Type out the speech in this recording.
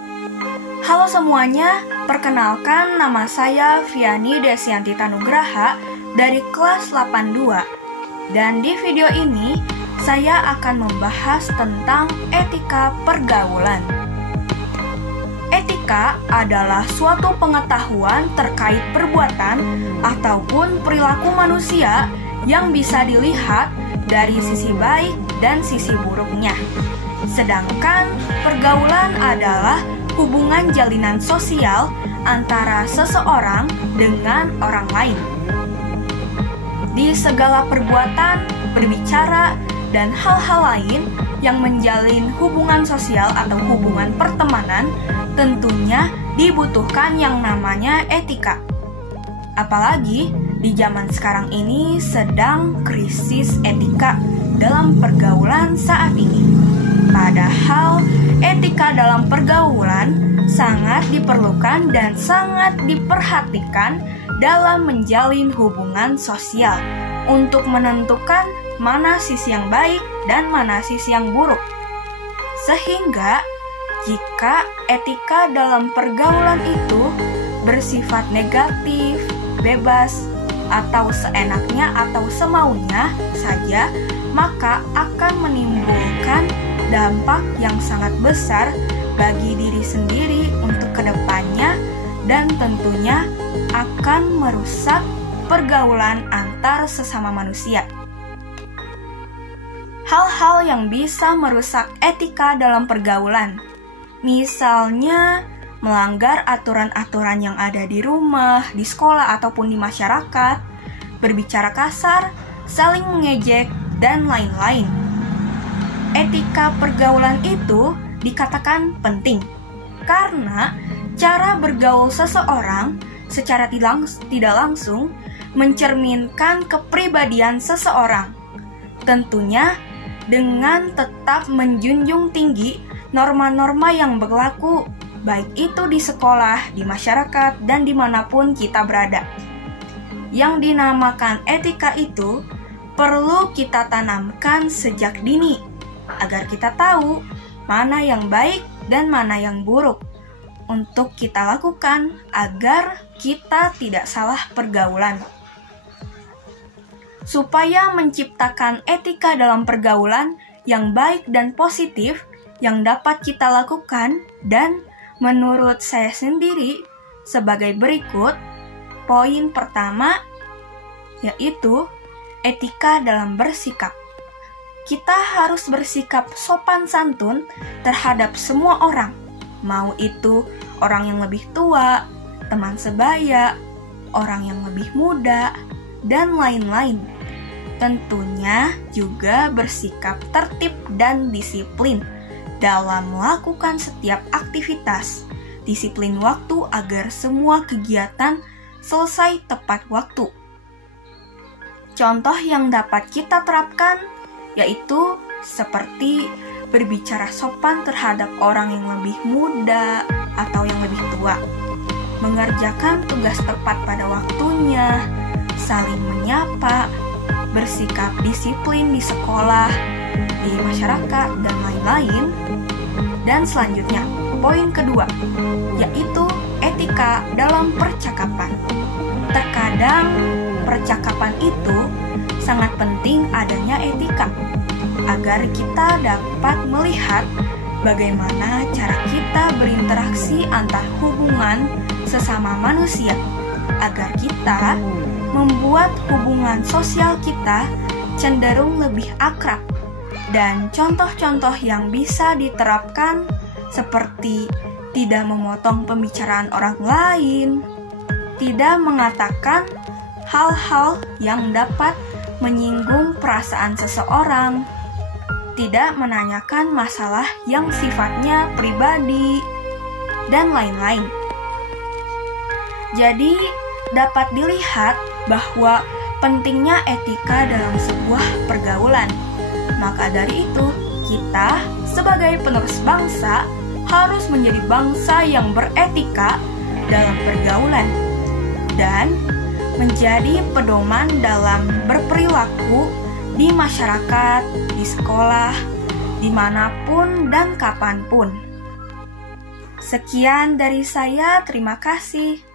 Halo semuanya, perkenalkan nama saya Viani Desianti Tanugraha dari kelas 82. Dan di video ini, saya akan membahas tentang etika pergaulan. Etika adalah suatu pengetahuan terkait perbuatan ataupun perilaku manusia yang bisa dilihat dari sisi baik dan sisi buruknya. Sedangkan pergaulan adalah hubungan jalinan sosial antara seseorang dengan orang lain. Di segala perbuatan, berbicara, dan hal-hal lain yang menjalin hubungan sosial atau hubungan pertemanan, tentunya dibutuhkan yang namanya etika. Apalagi di zaman sekarang ini sedang krisis etika dalam pergaulan saat ini. Padahal etika dalam pergaulan sangat diperlukan dan sangat diperhatikan dalam menjalin hubungan sosial untuk menentukan mana sisi yang baik dan mana sisi yang buruk. Sehingga jika etika dalam pergaulan itu bersifat negatif, bebas, atau seenaknya atau semaunya saja, maka akan menimbulkan dampak yang sangat besar bagi diri sendiri untuk kedepannya dan tentunya akan merusak pergaulan antar sesama manusia. Hal-hal yang bisa merusak etika dalam pergaulan, misalnya melanggar aturan-aturan yang ada di rumah, di sekolah, ataupun di masyarakat, berbicara kasar, saling mengejek, dan lain-lain. Etika pergaulan itu dikatakan penting karena cara bergaul seseorang secara tidak langsung mencerminkan kepribadian seseorang. Tentunya dengan tetap menjunjung tinggi norma-norma yang berlaku, baik itu di sekolah, di masyarakat, dan dimanapun kita berada. Yang dinamakan etika itu perlu kita tanamkan sejak dini, agar kita tahu mana yang baik dan mana yang buruk untuk kita lakukan agar kita tidak salah pergaulan. Supaya menciptakan etika dalam pergaulan yang baik dan positif yang dapat kita lakukan, dan menurut saya sendiri sebagai berikut. Poin pertama yaitu etika dalam bersikap. Kita harus bersikap sopan santun terhadap semua orang, mau itu orang yang lebih tua, teman sebaya, orang yang lebih muda, dan lain-lain. Tentunya juga bersikap tertib dan disiplin dalam melakukan setiap aktivitas, disiplin waktu agar semua kegiatan selesai tepat waktu. Contoh yang dapat kita terapkan yaitu seperti berbicara sopan terhadap orang yang lebih muda atau yang lebih tua, mengerjakan tugas tepat pada waktunya, saling menyapa, bersikap disiplin di sekolah, di masyarakat, dan lain-lain. Dan selanjutnya, poin kedua, yaitu etika dalam percakapan. Terkadang percakapan itu sangat penting adanya etika agar kita dapat melihat bagaimana cara kita berinteraksi antar hubungan sesama manusia, agar kita membuat hubungan sosial kita cenderung lebih akrab. Dan contoh-contoh yang bisa diterapkan seperti tidak memotong pembicaraan orang lain, tidak mengatakan hal-hal yang dapat menyinggung perasaan seseorang, tidak menanyakan masalah yang sifatnya pribadi, dan lain-lain. Jadi, dapat dilihat bahwa pentingnya etika dalam sebuah pergaulan. Maka dari itu, kita sebagai penerus bangsa harus menjadi bangsa yang beretika dalam pergaulan dan menjadi pedoman dalam berperilaku di masyarakat, di sekolah, dimanapun dan kapanpun. Sekian dari saya, terima kasih.